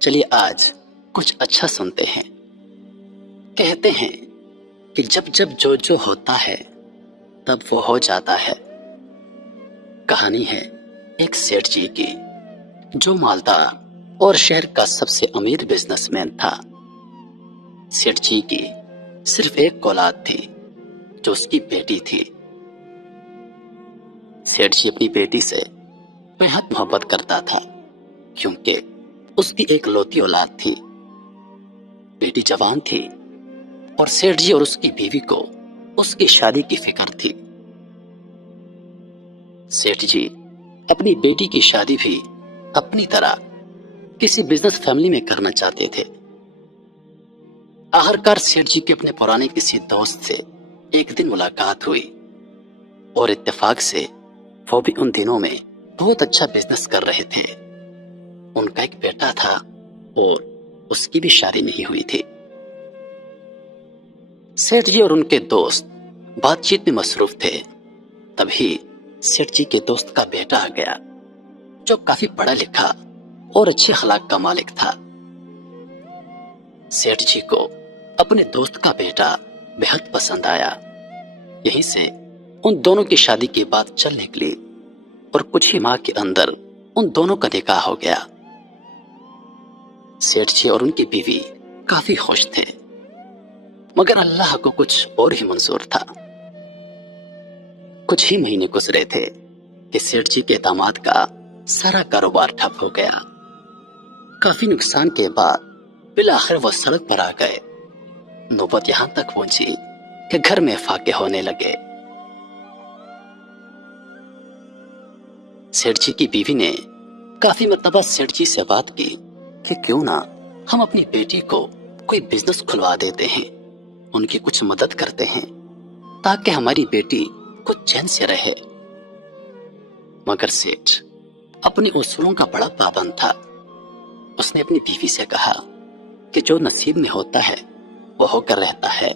چلیے آج کچھ اچھا سنتے ہیں۔ کہتے ہیں کہ جب جب جو ہوتا ہے تب وہ ہو جاتا ہے۔ کہانی ہے ایک سیٹھ جی کی جو مالدار اور شہر کا سب سے امیر بزنس مین تھا۔ سیٹھ جی کی صرف ایک اولاد تھی جو اس کی بیٹی تھی۔ سیٹھ جی اپنی بیٹی سے بہت محبت کرتا تھا کیونکہ اس کی ایک لوتی اولاد تھی۔ بیٹی جوان تھی اور سیٹھ جی اور اس کی بیوی کو اس کی شادی کی فکر تھی۔ سیٹھ جی اپنی بیٹی کی شادی بھی اپنی طرح کسی بزنس فیملی میں کرنا چاہتے تھے۔ آخرکار سیٹھ جی کے اپنے پرانے کسی دوست سے ایک دن ملاقات ہوئی اور اتفاق سے وہ بھی ان دنوں میں بہت اچھا بزنس کر رہے تھے۔ ان کا ایک بیٹا تھا اور اس کی بھی شادی نہیں ہوئی تھی۔ سیٹھ جی اور ان کے دوست بات چیت میں مصروف تھے، تبھی سیٹھ جی کے دوست کا بیٹا آ گیا جو کافی پڑھا لکھا اور اچھے اخلاق کا مالک تھا۔ سیٹھ جی کو اپنے دوست کا بیٹا بہت پسند آیا۔ یہیں سے ان دونوں کی شادی کی بات چل نکلی اور کچھ ہی ماہ کے اندر ان دونوں کا نکاح ہو گیا۔ سیٹھ جی اور ان کی بیوی کافی خوش تھے، مگر اللہ کو کچھ اور ہی منظور تھا۔ کچھ ہی مہینے گزرے تھے کہ سیٹھ جی کے داماد کا سارا کاروبار ٹھپ ہو گیا۔ کافی نقصان کے بعد بالآخر وہ سڑک پر آ گئے۔ نوبت یہاں تک پہنچی کہ گھر میں فاقے ہونے لگے۔ سیٹھ جی کی بیوی نے کافی مرتبہ سیٹھ جی سے بات کی کہ کیوں نہ ہم اپنی بیٹی کو کوئی بزنس کھلوا دیتے ہیں، ان کی کچھ مدد کرتے ہیں تاکہ ہماری بیٹی کچھ چین سے رہے۔ مگر سیٹھ اپنے اصولوں کا بڑا پابند تھا۔ اس نے اپنی بیوی سے کہا کہ جو نصیب میں ہوتا ہے وہ ہو کر رہتا ہے،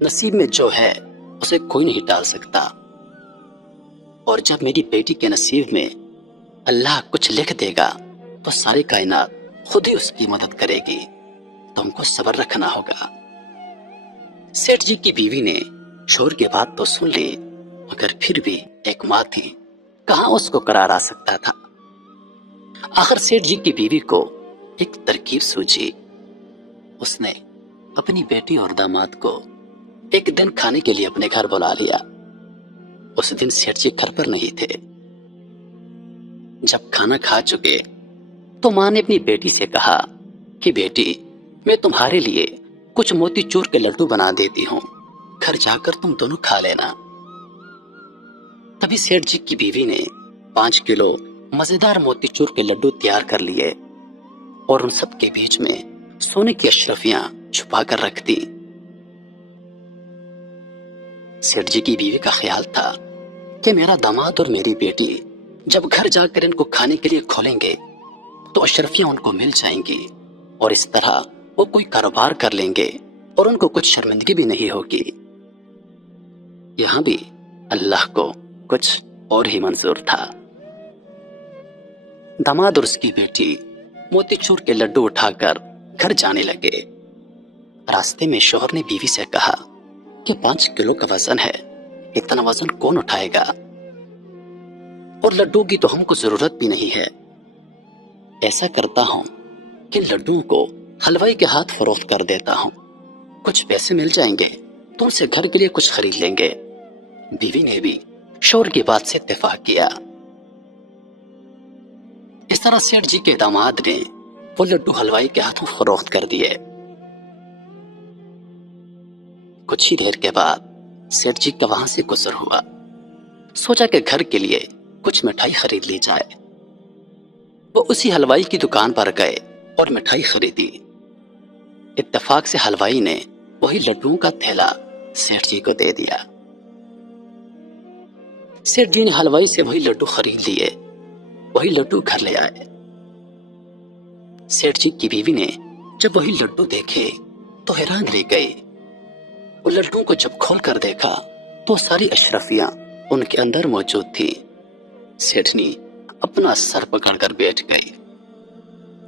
نصیب میں جو ہے اسے کوئی نہیں ٹال سکتا، اور جب میری بیٹی کے نصیب میں اللہ کچھ لکھ دے گا تو ساری کائنات خود ہی اس کی مدد کرے گی، تم کو صبر رکھنا ہوگا۔ سیٹھ جی کی بیوی نے شور کی بات تو سن لی، مگر پھر بھی ایک ماں تھی، کہاں اس کو قرار آ سکتا تھا۔ آخر سیٹھ جی کی بیوی کو ایک ترکیب سوچی۔ اس نے اپنی بیٹی اور داماد کو ایک دن کھانے کے لیے اپنے گھر بلا لیا۔ اس دن سیٹھ جی گھر پر نہیں تھے۔ جب کھانا کھا چکے تو ماں نے اپنی بیٹی سے کہا کہ بیٹی، میں تمہارے لیے کچھ موتی چور کے لڈو بنا دیتی ہوں، گھر جا کر تم دونوں کھا لینا۔ تبھی سیٹھ جی کی بیوی نے 5 کلو مزیدار موتی چور کے لڈو تیار کر لیے اور ان سب کے بیچ میں سونے کی اشرفیاں چھپا کر رکھ دی۔ سیٹھ جی کی بیوی کا خیال تھا کہ میرا داماد اور میری بیٹی جب گھر جا کر ان کو کھانے کے لیے کھولیں گے تو اشرفیاں ان کو مل جائیں گی اور اس طرح وہ کوئی کاروبار کر لیں گے اور ان کو کچھ شرمندگی بھی نہیں ہوگی۔ یہاں بھی اللہ کو کچھ اور ہی منظور تھا۔ داماد اور اس کی بیٹی موتی چور کے لڈو اٹھا کر گھر جانے لگے۔ راستے میں شوہر نے بیوی سے کہا کہ 5 کلو کا وزن ہے، اتنا وزن کون اٹھائے گا، اور لڈو کی تو ہم کو ضرورت بھی نہیں ہے۔ ایسا کرتا ہوں کہ لڈو کو حلوائی کے ہاتھ فروخت کر دیتا ہوں، کچھ پیسے مل جائیں گے تو ان سے گھر کے لیے کچھ خرید لیں گے۔ بیوی نے بھی شوہر کی بات سے اتفاق کیا۔ اس طرح سیٹھ جی کے داماد نے وہ لڈو حلوائی کے ہاتھوں فروخت کر دیے۔ کچھ ہی دیر کے بعد سیٹھ جی کا وہاں سے گزر ہوا۔ سوچا کہ گھر کے لیے کچھ مٹھائی خرید لی جائے۔ وہ اسی حلوائی کی دکان پر گئے اور مٹھائی خریدی۔ اتفاق سے حلوائی نے وہی لڈوؤں کا تھیلا سیٹھ جی کو دے دیا۔ سیٹھ جی نے حلوائی سے وہی لڈو خرید لیے، وہی لڈو گھر لے آئے۔ سیٹھ جی کی بیوی نے جب وہی لڈو دیکھے تو حیران رہ گئی۔ وہ لڈو کو جب کھول کر دیکھا تو ساری اشرفیاں ان کے اندر موجود تھی۔ سیٹھنی اپنا سر پکڑ کر بیٹھ گئی۔